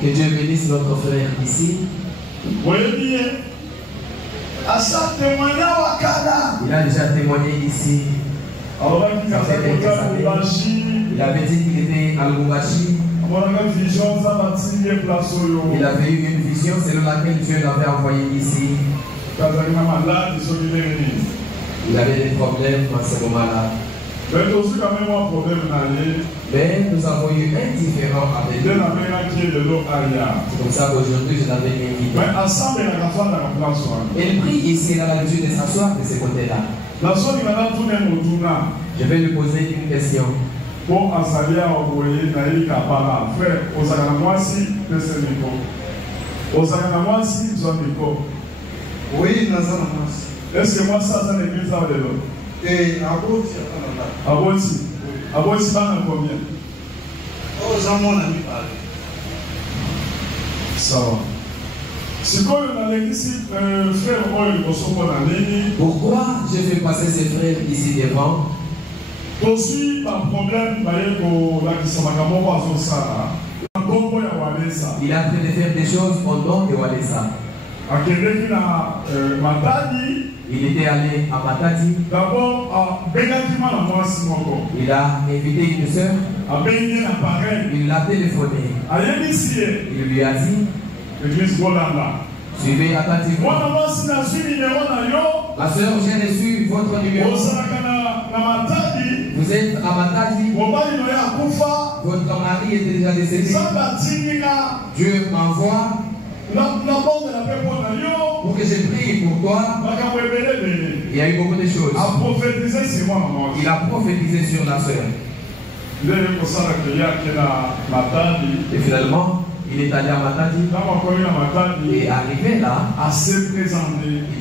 Que Dieu bénisse notre frère ici. Il a déjà témoigné ici. Il avait dit qu'il était à Lubumbashi. Il avait eu une vision selon laquelle Dieu l'avait envoyé ici. Il avait des problèmes à ce moment-là. Mais nous avons eu un différent avec lui. C'est comme ça qu'aujourd'hui je l'avais invité. Il prie ici, il a l'habitude de s'asseoir de ce côté-là. Je vais lui poser une question. Bon, Asalia, frère, oui, est-ce que moi ça dans l'église là de l'eau? Et Aboti, combien? Oh, j'en mon ami parlé. Ça va. C'est quoi l'église, frère, pourquoi je fais passer ces frères ici devant? Aussi, par problème, il a train de faire des choses au nom de Walesa. Il était allé à Matadi. D'abord, il a invité une soeur. Il l'a téléphoné. Il lui a dit, suivez attentivement. La soeur, j'ai reçu votre numéro. Vous êtes à Matadi. Votre mari était déjà décédé. Dieu m'envoie pour que je prie pour toi. Il y a eu beaucoup de choses. Il a prophétisé sur la soeur. Et finalement, il est allé à Matadi. Et arrivé là, il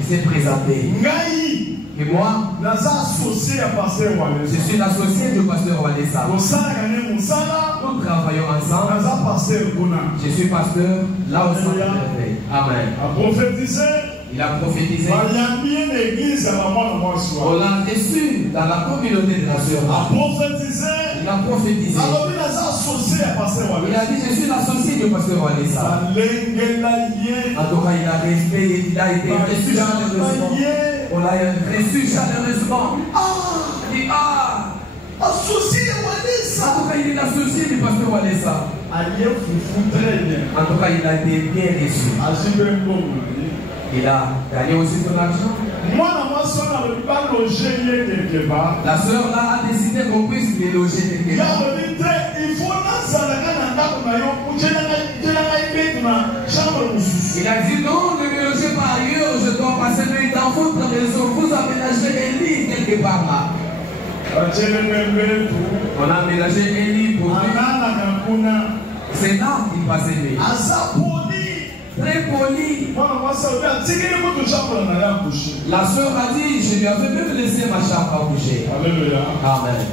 s'est présenté. Et moi, je suis l'associé du pasteur Walesa. Nous travaillons ensemble. Je suis pasteur là au centre de l'éveil. Amen. Il a prophétisé. On l'a reçu dans la communauté de la sœur. Il a prophétisé. Il a dit, je suis l'associé du pasteur Walesa. En tout cas, il a resté, il a été reçu chaleureusement. On l'a reçu chaleureusement. Il dit, associé Walesa. En tout cas, il est l'associé du pasteur Walesa. En tout cas, il a été bien reçu. Il a gagné aussi son argent. La soeur là a décidé qu'on puisse les loger quelque part. Il a dit non, ne me logez pas ailleurs, je dois passer nuit dans votre maison. Vous aménagez un lit quelque part là. On a aménagé un lit pour lui. C'est là qu'il passait nuit. Très poli. La soeur a dit, je lui avais même laissé ma chambre à coucher. Alléluia. Amen.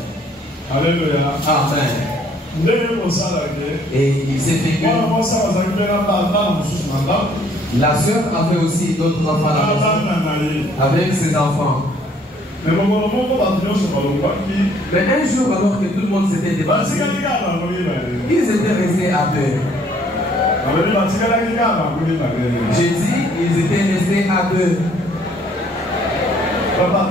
Alléluia. Amen. Et il s'est fait que la soeur avait aussi d'autres enfants à la maison, avec ses enfants. Mais un jour, alors que tout le monde s'était dépassé, ils étaient restés à deux. J'ai dit, ils étaient restés à deux. Je demande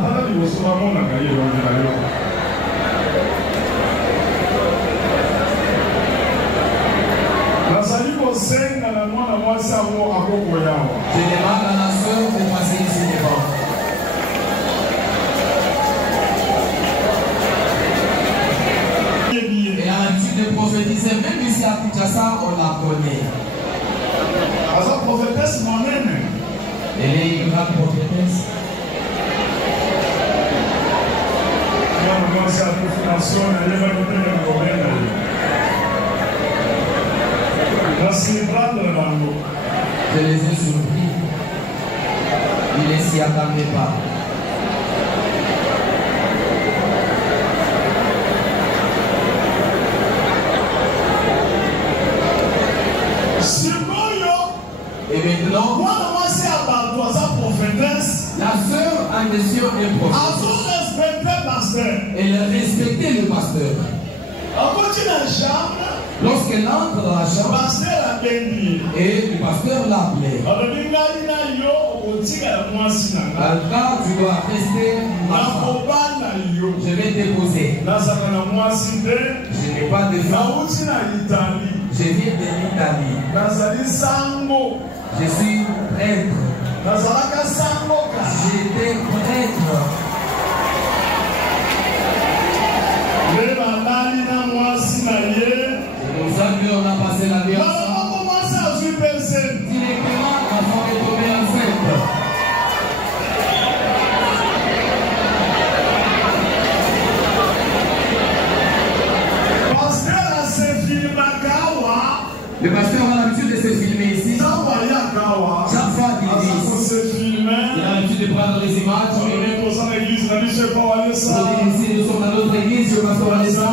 à la soeur de passer ici devant. Et à l'habitude de prophétiser, même ici à Kinshasa, on la connaît. Elle est une grande prophétesse. Je les ai surpris. Ils ne s'y attendaient pas. Et maintenant, la sœur en question est prophète. Elle respectait le pasteur. Lorsqu'elle entre dans la chambre, et le pasteur l'appelait. Là, tu dois rester. Je vais déposer. Je n'ai pas de femme. Je viens de l'Italie. Je suis prêtre. J'étais prêtre. Nous avions, on a passé la vie ensemble. Directement, la femme est tombée enceinte. Le pasteur a l'habitude de se filmer ici. Chaque fois qu'il dit, il a l'habitude de prendre les images. Ici, nous sommes dans notre église, le pasteur Alessa.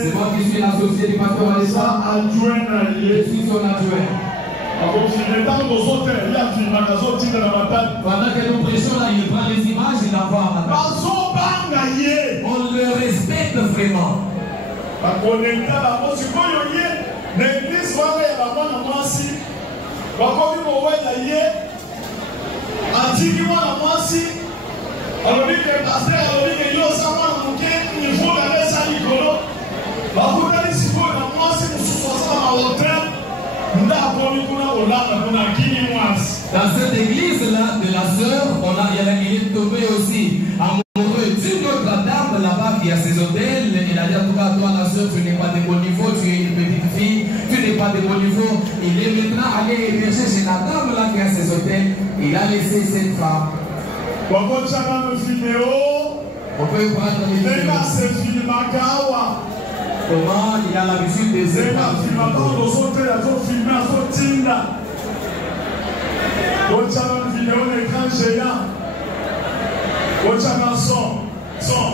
C'est moi qui suis l'associé du pasteur Alessa. Je suis son adjoint. Pendant que nous prêchons là, il prend les images, il envoie à madame. On le respecte vraiment. Dans cette église-là de la sœur, il est tombé aussi amoureux d'une autre dame là-bas qui a ses hôtels. Il a dit en tout cas, toi la sœur, tu n'es pas de bon niveau, tu es une petite fille, tu n'es pas de bon niveau. Il est maintenant allé héberger chez la dame là qui a ses hôtels. Il a laissé cette femme. On peut prendre les vidéos. Comment il a l'habitude de se faire. Vidéo l'écran géant. Son.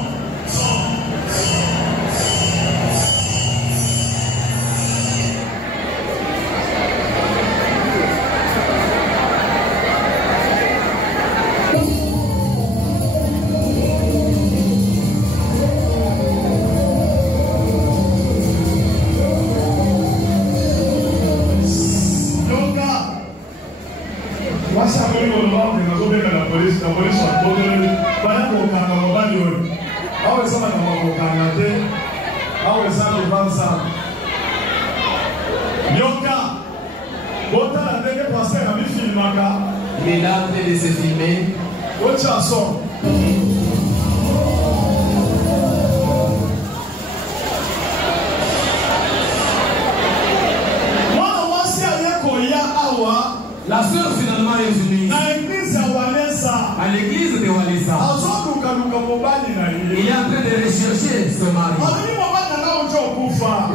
Il est là en train de se filmer. La sœur finalement est venue à l'église de Walesa. Il est en train de rechercher son mari. Il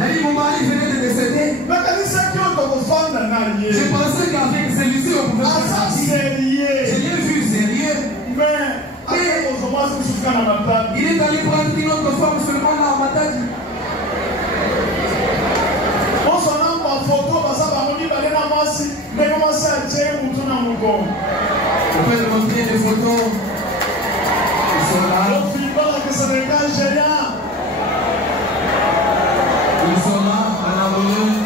a dit mon mari venait de décéder. Je pensais qu'avec celui-ci on pouvait faire partie. Je l'ai vu sérieux. Il est allé prendre une autre femme seulement là à Matadi. Je peux te montrer des photos. Ils sont là. Ils sont là, en amoureux.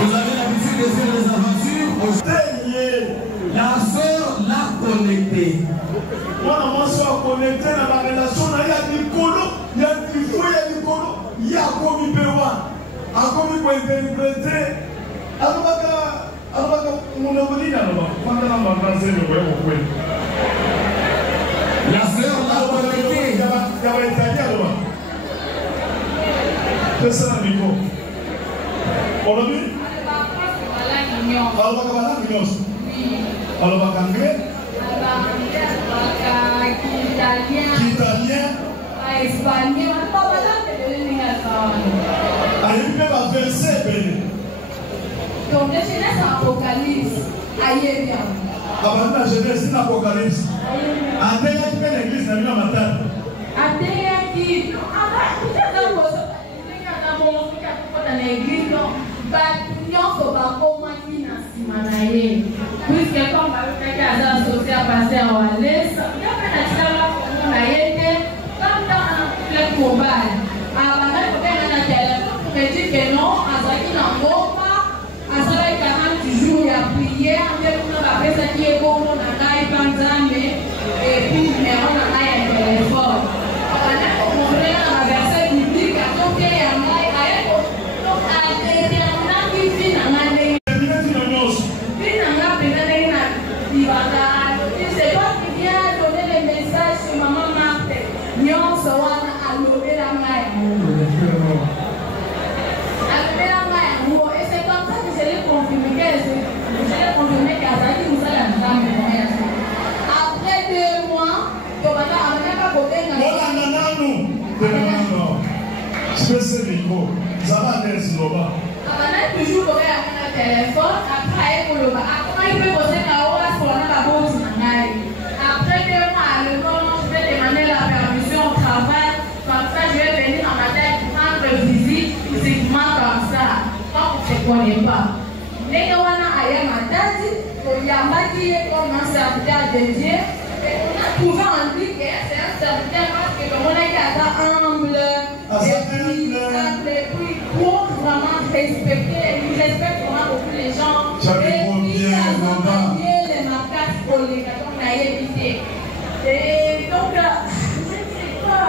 Vous avez l'habitude de faire des aventures. La sœur l'a connecté. Moi, je suis connecté dans la relation. Il y a du colo, il y a du feu, il y a du colo. Il y a comme il peut voir. Comme il peut interpréter. La sœur l'a connecté. C'est ça, Nico. Aujourd'hui, alors, anglais, italien, espagnol, verset. Donc, je laisse Apocalypse. Avant la jeunesse, c'est l'Apocalypse. Andrea qui fait l'église dans la matin. Andrea qui puisque comme associé à passer en Wallis, le combat. Je dis que non, à ce qui n'en vaut pas, à ce qui 40 jours, il y a prié, on a fait ce qui est bon, on a et puis mais on a un téléphone. On a compris un verset biblique, à ton pied, à moi, donc à déterminant qui vit dans la vie. C'est toi qui viens donner les messages sur maman Marthe. Nyon Sawana a levé la main. Et c'est comme ça que je l'ai confirmé. Qu'Azaki nous a la dame. Après 2 mois, tu vas amener ma côté. Toujours un téléphone. Après, il peut poser la hora pour la bourse. Après 2 mois, je vais demander la permission au travail. Comme ça, je vais venir en matin pour rendre visite physiquement comme ça. Quand on ne se connaît pas. Les gens qui ont un serviteur de Dieu. Et on a trouvé en lui que c'est un serviteur parce que comme on a été humble, et puis pour vraiment respecter, il respecte vraiment beaucoup les gens. Et puis il a envoyé les marquages pour les gars qu'on a évité. Et donc, je ne sais pas,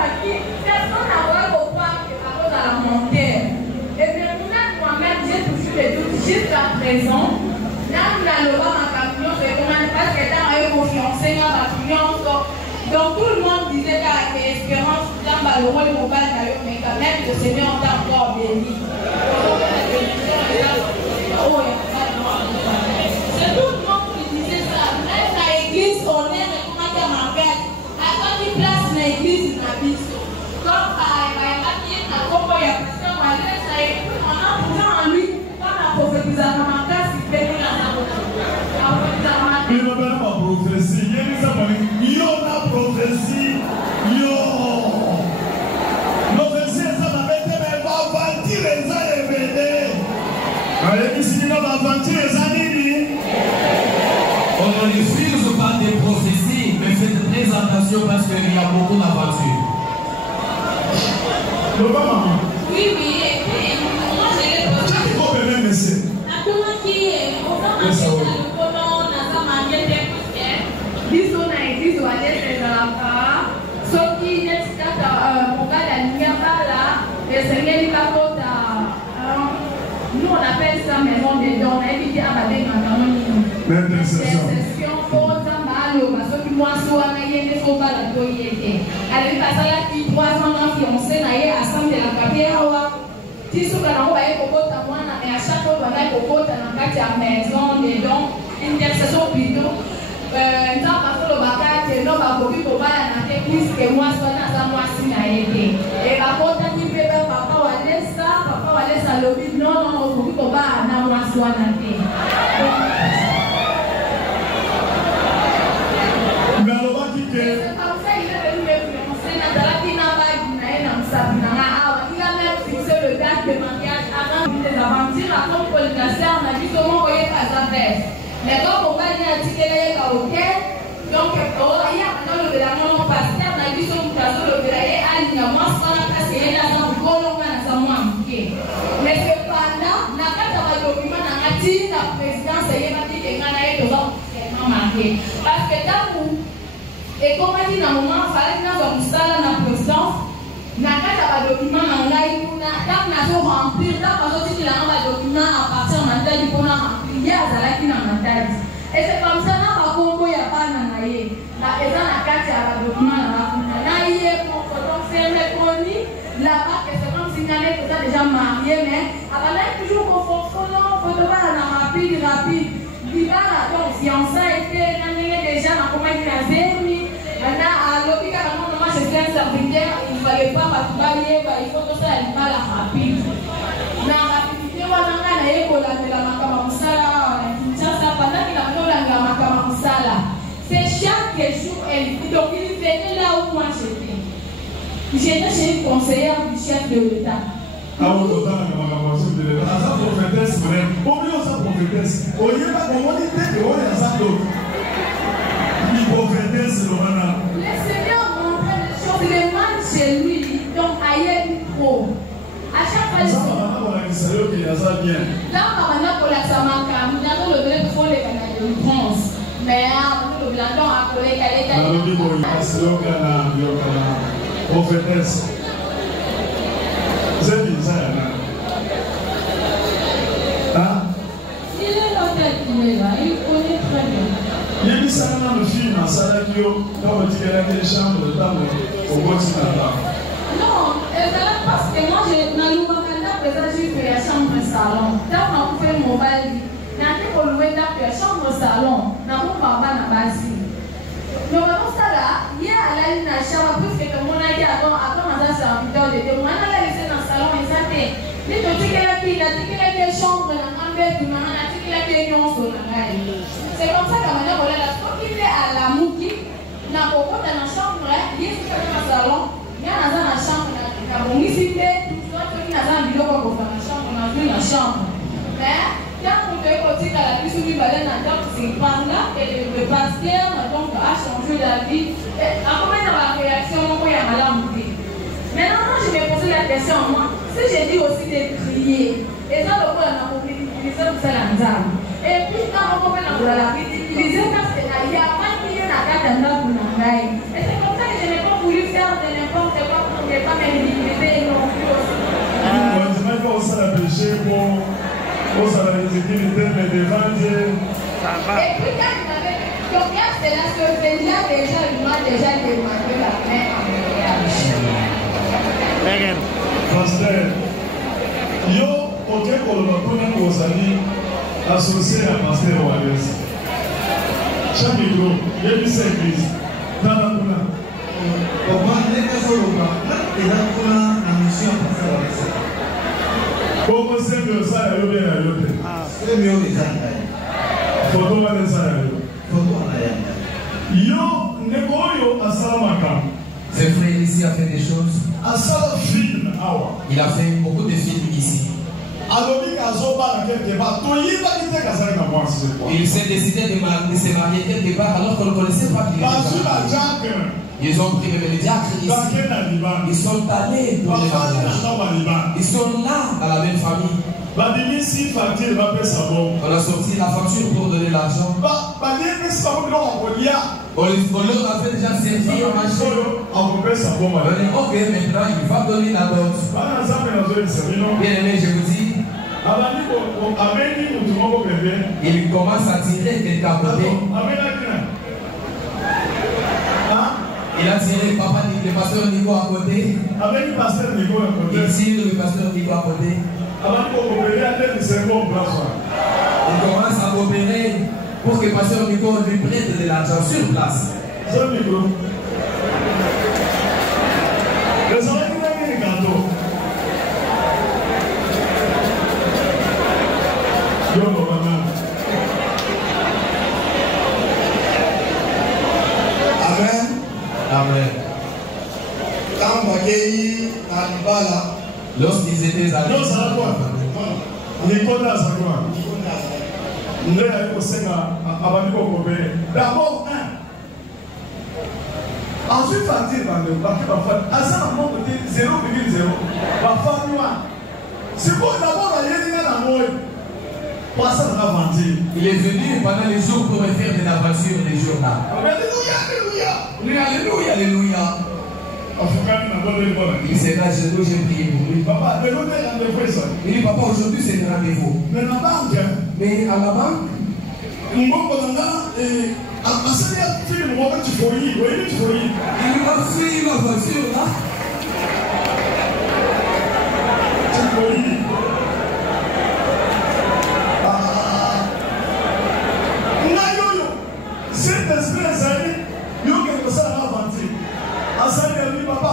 personne n'a vu au point que à cause de la montée. Et bien, moi-même, j'ai toujours les doutes jusqu'à présent. Là, on a le droit à papillon, c'est comment parce que dans un confiance, un papillon. Donc tout le monde disait qu'à l'espérance, dans le rôle mobile, mais quand même, le Seigneur t'a encore béni. C'est tout le monde qui disait ça. Même dans l'église, on est recommandé à ma fête. À quand il place l'église, il m'a dit ça. Comme par exemple, il y a un combo, il y a presque un malaise, on a trouvé en lui, quand la prophétisation m'a fait, il fait une il n'y a pas de prophétie. Il y a une prophétie. Prophétie, ça m'a fait mais va bâtir les années vénés. Allez, ici, on va bâtir les années. On ne refuse pas des prophéties, mais faites très attention parce qu'il y a beaucoup d'aventures. Le maman. Oui, oui, et puis, moi, j'ai les prophéties. Qu'est-ce qu'il faut même, monsieur? La comment qui est, on va manger dans le colon, on a manger des poussières. Disons, on a église, on va aller dans la part. Sauf qu'il y a des cas, on va la lumière là, et c'est rien qui va nous, on appelle ça maison des dons. On a évité à bader dans la l'intercession. Parce que moi, je suis pas la toyette. Elle est passée là, 3 ans, fiancée, à Assemblée de la Capéa. Si ce qu'on a envoyé pour votre moi, mais à chaque fois, on a pour votre dans la maison des dons, intercession plutôt. Tant parce que le bagage, non, ma copie pour moi, la plus que moi, soit dans sa moi, si n'a été. Et par contre, qui fait papa, on laisse ça, papa, on laisse à l'objet. Non, non, on copie pour moi, dans moi, soit dans été. C'est comme ça, il est venu me prononcer dans la Pinabag, il a même fixé le date de mariage avant les aventures, avant que le cancer, on a dit comment on voyait à sa tête. Mais quand on va dire à Tikelé au hôtel, donc il y a maintenant le gouvernement pasteur, on a dit son cadeau, le gouvernement a dit à moi, ce qu'on a passé, il y a dans le colon, on a ça moins manqué. Mais cependant, on n'a pas de document, on a dit la présidence, il y a dit que on a été vraiment marqué. Parce que dans et comme on dit dans le moment, il fallait que nous avons la présidence. Nous avons des documents dans l'aïe. Nous avons rempli. Nous avons dit qu'il y a un document à partir de mandat du qu'on a rempli. Il y a un mandat. Et c'est comme ça, nous avons dit qu'il n'y a pas de naïe. La présidence a un document là-bas. Naïe, donc c'est reconnu là-bas que c'est comme si nous étions déjà mariés. Mais avant là, toujours qu'on faut voir rapide. Il va là, donc fiançailles était déjà dans comment il a vécu. Maintenant, à l'hôpital, moi je suis un serviteur, il ne fallait pas m'accompagner, il faut que ça aille pas la rapide. Dans la rapidité, on a un écho là de la Makamusala, ça pendant qu'il a fait la Makamusala. jours, donc il venait là où moi j'étais. J'étais chez une conseillère du chef de l'État. Ah, on entend la chef de l'État. Ça prophétesse, oublions ça prophétesse. Au lieu de comment on dit que on est à ça d'autre. Il prophétesse, Le Seigneur montrait des choses, il est mal chez lui, donc ailleurs il trop. À chaque fois, ça va pour la question qui est ça bien. Là, maintenant pour la Samaka, nous avons le blé pour les Canadiens de France. Mais le blanc a collé qu'elle est à prophétesse. C'est bizarre. Hein? Il est là, il est là, il connaît très bien. Il y a mis ça dans le film, à Salakio, quand on dit qu'il y a des chambres de table au quotidien. Non, parce que moi, j'ai fait la chambre salon. Quand on fait mon mobile, on a loué la chambre salon. On a mon papa na basi. Mais maintenant ça là, il y a la chambre plus que mon aïe avant ça c'est un vidéo de on a laissé dans le salon et ça t'est. Mais tu sais que la chambre dans un bête, on a dit que la maison sur la maille. C'est comme ça que maintenant on a la fois qu'il est à la mouki, na beaucoup dans la chambre, il est dans le salon, il y a dans la chambre na bon ici mais tout ça qui na dans vidéo pour faire la chambre, on a vu la chambre. Mais quand on fait côté à la puce du balai na donc c'est pas là et le pasteur donc a changé la vie. Après dans la réaction, on voit madame. Maintenant moi je me posais la question moi, si j'ai dit aussi de prier, et ça le voilà na utiliser pour ça la nzambe. Et puis quand on va la utiliser parce que il y a pas de na kata ndaku na ngai. Et c'est comme ça que je n'ai pas voulu faire de n'importe quoi pour ne pas m'inviter non plus. On dit même pas ça la péché pour ça la visibilité mais devant Dieu. Ça va. Et puis quand il m'avait combien c'est là que déjà il m'a déjà demandé la main en mariage. Pasteur, yo ok koloba pona kozali associé à Pasteur Wallace. Chaque micro, il y a une église. Dans la Kuna. Pourquoi les personnes et la Kuna en mission Pasteur Wallace? Comment c'est que ça a eu bien à l'autre? C'est mieux les années. Photo à les années. Photo à la yo, Negoyo a Salamaka. Ce frère ici a fait des choses. Il a fait beaucoup de films ici. Il s'est décidé de se marier quelque part alors qu'on ne connaissait pas qu'il était marié. Ils ont pris le diacre ici. Ils sont allés pour les mariages. Ils sont là dans la même famille. On a sorti la facture pour donner l'argent. On leur a fait déjà servir à manger. Ok, maintenant il va donner la dot. Bien aimé, je vous dis, il commence à tirer quelqu'un à côté. Il a tiré le pasteur Nico à côté. Il tire le pasteur Nico à côté. Il commence à coopérer pour que le pasteur Nico lui prête de l'argent sur place. Amen. Amen. Lorsqu'ils étaient à d'abord, ensuite, c'est bon d'abord il est venu pendant les jours pour me faire de l'aventure les jours là. Alléluia, alléluia, alléluia. Il s'est là, j'ai prié pour lui. Papa, il dit, papa, aujourd'hui c'est le rendez-vous. Mais à la banque, il m'a fait ma voiture là. Cet esprit est allé, il y a quelque chose à avancer. Papa,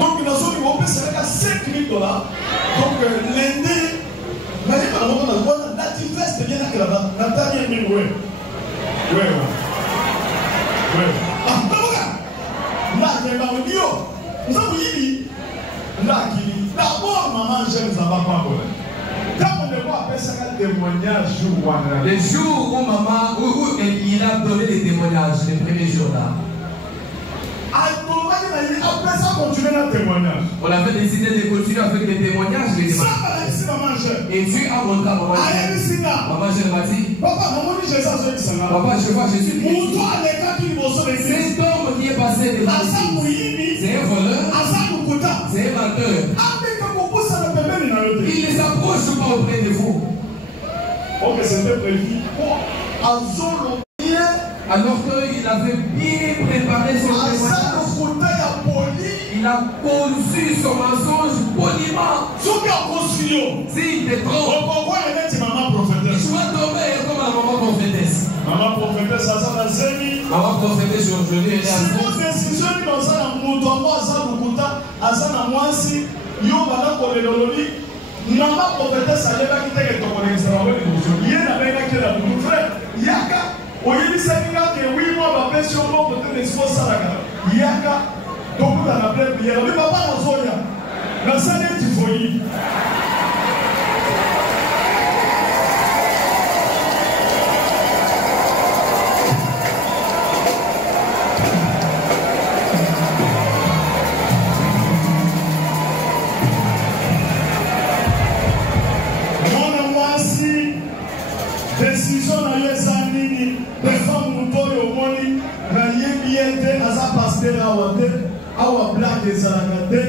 donc il a sauté au pays, c'est à $5 000. Donc lundi, mais il y a un moment où la diveste bien là que là-bas, Nathalie D'abord, maman, j'aime ça va pas. Quand on le voit après ça, un témoignage. Le jour où maman, où il a donné les témoignages, les premiers jours là. Après ça, continuer le témoignage. On avait décidé de continuer avec les témoignages. Et tu as montré à maman. Maman, je m'a dit. Papa, je vois Jésus. Cet homme qui est passé devant ici, c'est un voleur. C'est un menteur. Il ne s'approche pas auprès de vous. Ok, c'était prévu. Alors qu'il avait bien préparé son témoignage. Il a conçu son mensonge poliment. S'il te trompe, il doit tomber comme la maman prophétesse. Maman prophétesse, ça s'en a zémi. Maman prophétesse, aujourd'hui, elle est à si vos décisions dans un mouton, Azana Mwansi, Yobana Koleloli, Maman prophétesse, elle va quitter ton extraordinaire. Il y a un frère, Yaka. Oyebi senga ke oui moi ba pession mo peut-être expo salaka yaka donc dans la pleine prière le papa na zoya na sane ti foyi mona mwasi décision na yesa nini aza pasteur awate awa black ezalaka te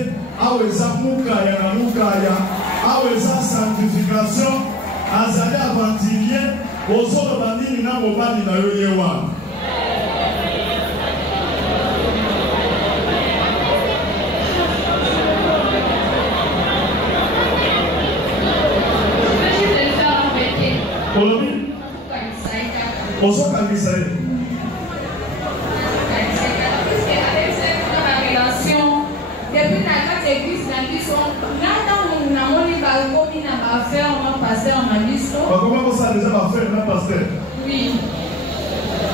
awa eza mukaya na mukaya awa eza sanctification azali aventurier ozoloba nini na mobali na yo ye wana olobi ozokangisa ye depuis la église na biso ngata na moni ba komi na ba faire mon pasteur na biso ba comment ça déjà va faire na pasteur oui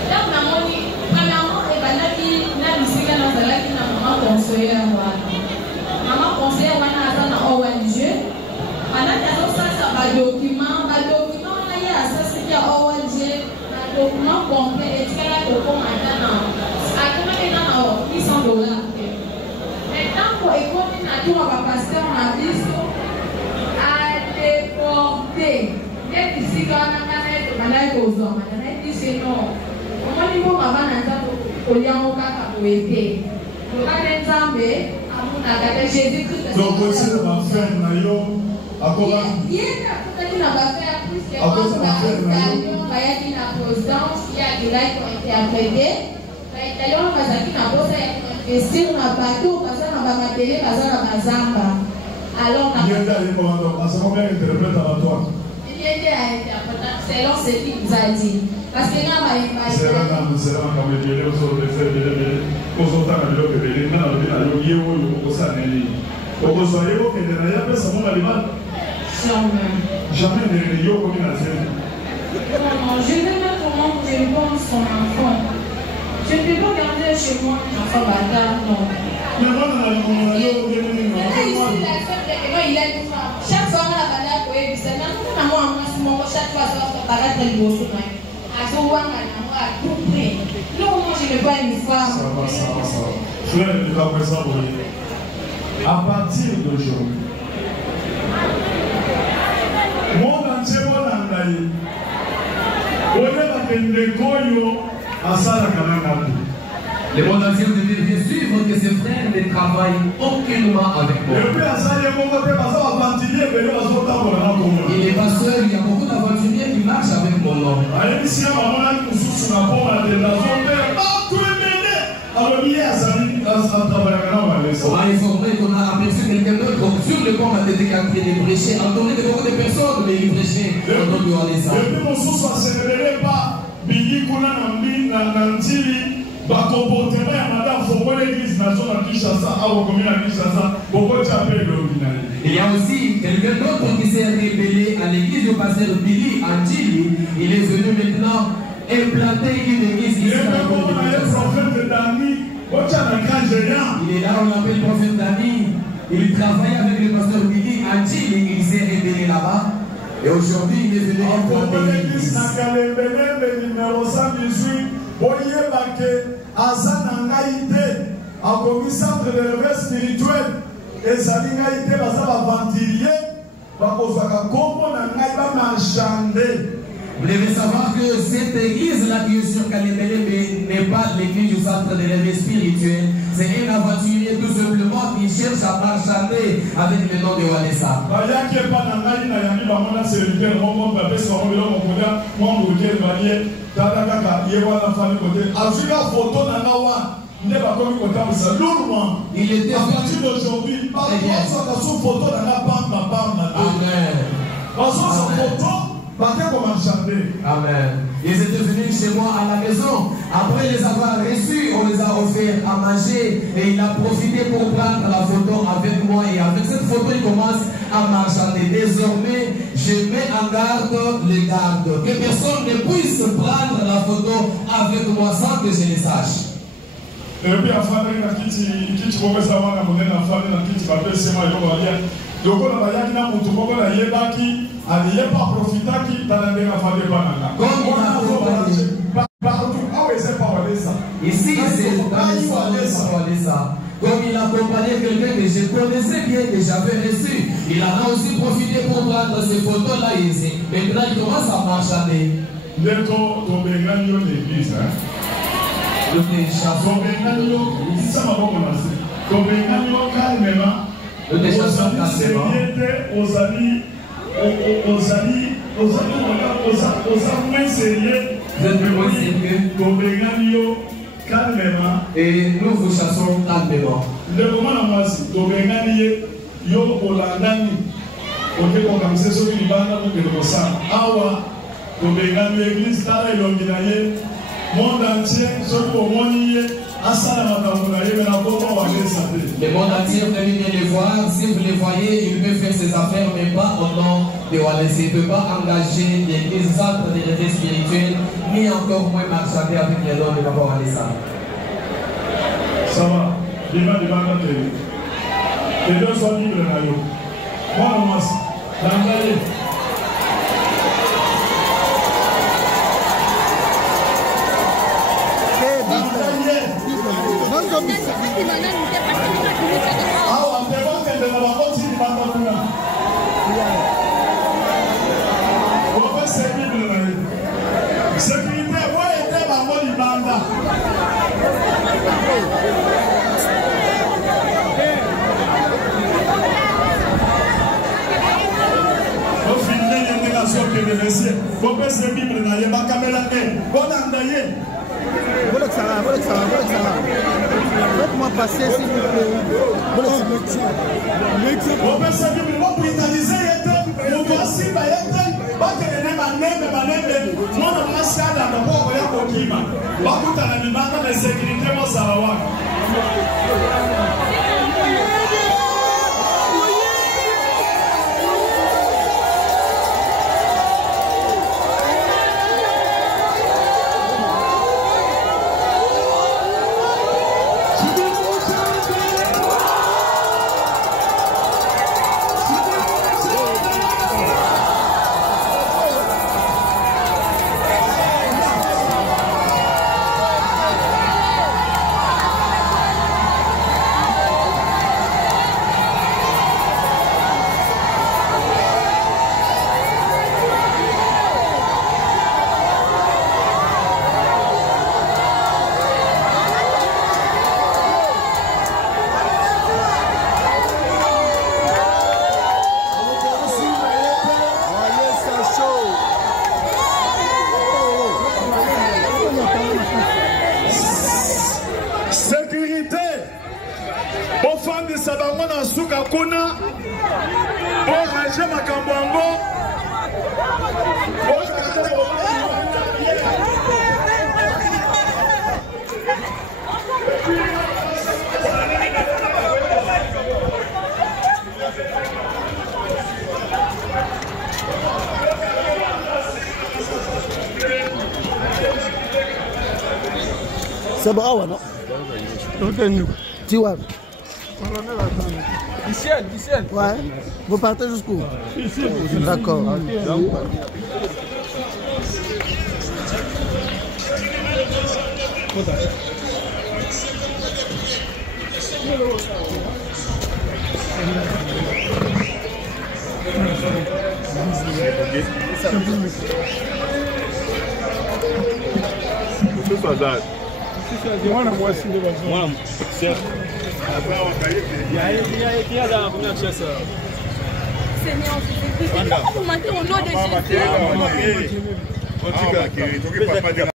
donc na moni premièrement e bandaki na bisika na zalaki na maman conseillère wana ata na ONG bandaki azosasa ba document wana ye asasi ya ONG na document complet etikala kokoma ata na akomaki na $800 et comme il a dit à pasteur na biso a déporté dès ici quand on a net malai kozwa malai dit non on dit bon avant nzambe oliango kaka boete lokane nzambe amuna kaka Jésus Christ donc aussi va faire na yo akoba yena kutaki na ba faire plus que moi bayaki na présidence ya de là qui ont été appréciés baitalion bazaki na bosa ya investir na bateau baza na bamatériel baza na bazamba alors na yenda ali komando asa combien interprète à toi yenda a interprété selon ce qu'il nous a dit parce que na ba c'est là comme il est sur le fait de kozota na bilo kebele na bila yo yewo yo kosana ni okosoye ko kende na ya pesa mo malima jamais ne yo ko na zéro non je vais mettre comment je pense son enfant. Je ne peux pas garder chez moi un enfant bâtard, non. Mais moi, il a une femme. Chaque fois, on a bâtard pour elle, c'est maintenant, moi, chaque fois, ça va paraître le beau soin. À ce moment-là, à tout prix. Non, moi, je ne veux pas une femme. Ça va. Frère, il va présent pour lui. À partir d'aujourd'hui, mon entier, mon andaï, on est dans le goyo. Le monde entier devait bien suivre que ses frères ne travaillent aucunement avec moi. Il n'est pas seul, il y a beaucoup d'aventuriers qui marchent avec mon nom. On m'a informé qu'on a aperçu quelqu'un d'autre sur le pont qui était en train de prêcher. Entendu de beaucoup de personnes, mais il prêchait au nom de l'Église. Bili kuna na ntili ba comportement ya madame Fongo l'église nationale de Kinshasa au commune de Kinshasa beaucoup chapelle l'original. Il y a aussi quelqu'un d'autre qui s'est révélé à l'église du pasteur Billy Antili. Il est venu maintenant implanter une église ici. Il est là où on appelle le prophète Dani. Il travaillait avec le pasteur Billy Antil et il s'est révélé là-bas. Et aujourd'hui, il est venu implanter une église. Centre de réveil spirituel et ça dit qu'il va vous devez savoir que cette église-là qui est sur Kalembele n'est pas l'église du centre de réveil spirituel. C'est un aventurier tout simplement qui cherche à marchander avec le nom de Wanessa. Il était à partir d'aujourd'hui, Amen. Ils étaient venus chez moi à la maison. Après les avoir reçus, on les a offert à manger. Et il a profité pour prendre la photo avec moi. Et avec cette photo, il commence à marchander. Désormais, je mets en garde les gardes. Que personne ne puisse prendre la photo avec moi sans que je le sache. Et puis, à faire une petite promesse avant la monnaie, à faire une petite papier, c'est moi, donc on a dit que nous avons dit qu'il n'y a pas profité qui dans la faire ici, c'est comme il accompagnait quelqu'un que je connaissais bien, que j'avais reçu. Il en a aussi profité pour prendre ces photos-là ici. Maintenant, il commence à marchander. Et nous vous chassons calmement. Le moment monde entier, le monde entier peut venir les voir. Si vous les voyez, il peut faire ses affaires, mais pas au nom de Wallace. Il ne peut pas engager les centres de réveil spirituel, ni encore moins marchander avec les dons de Papa Wallace. Ça va, il va les deux sont libres là. Moi, on m'a dit, Faites-moi passer s'il vous plaît. C'est bon, ah ouais, non? Tu vois? Ici. Ouais. Vous partez jusqu'où? Ici. D'accord. Seigneur, je vous prie, commenter au nom de Jésus.